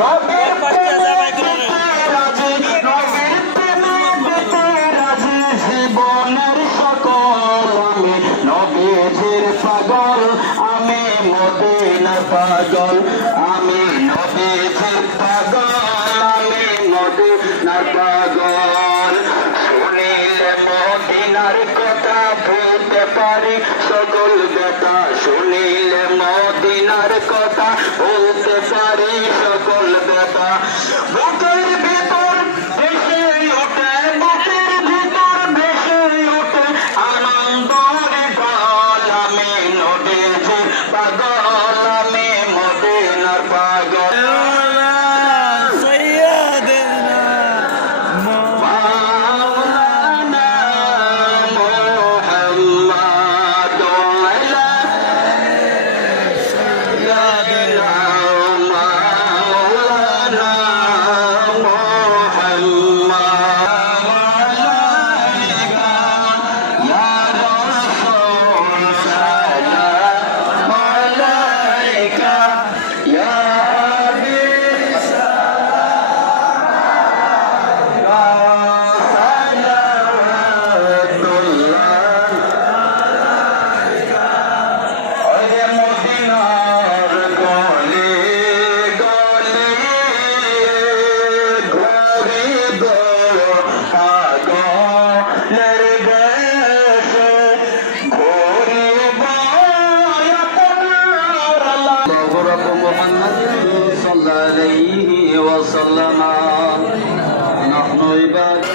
নবীর প্রেমে রাজি, নবীর প্রেমে রাজি, জীবনের সকল আমি নবীজির পাগল, আমি মদিনার পাগল, আমি নবীজির পাগল, আমি মদিনার পাগল। শুনিলে মদিনার কথা ভুলতে পারি সকল ব্যথা, শুনিলে মদিনার কথা ভুলতে পারি সকল ব্যথা। বুকের ভিতর ভেসে ওঠে, বুকের ভিতর ভেসে ওঠে আনন্দের ঢল, আমি নবীজির পাগল, আমি মদিনার পাগল। محمد صلى عليه وسلم نحن عباد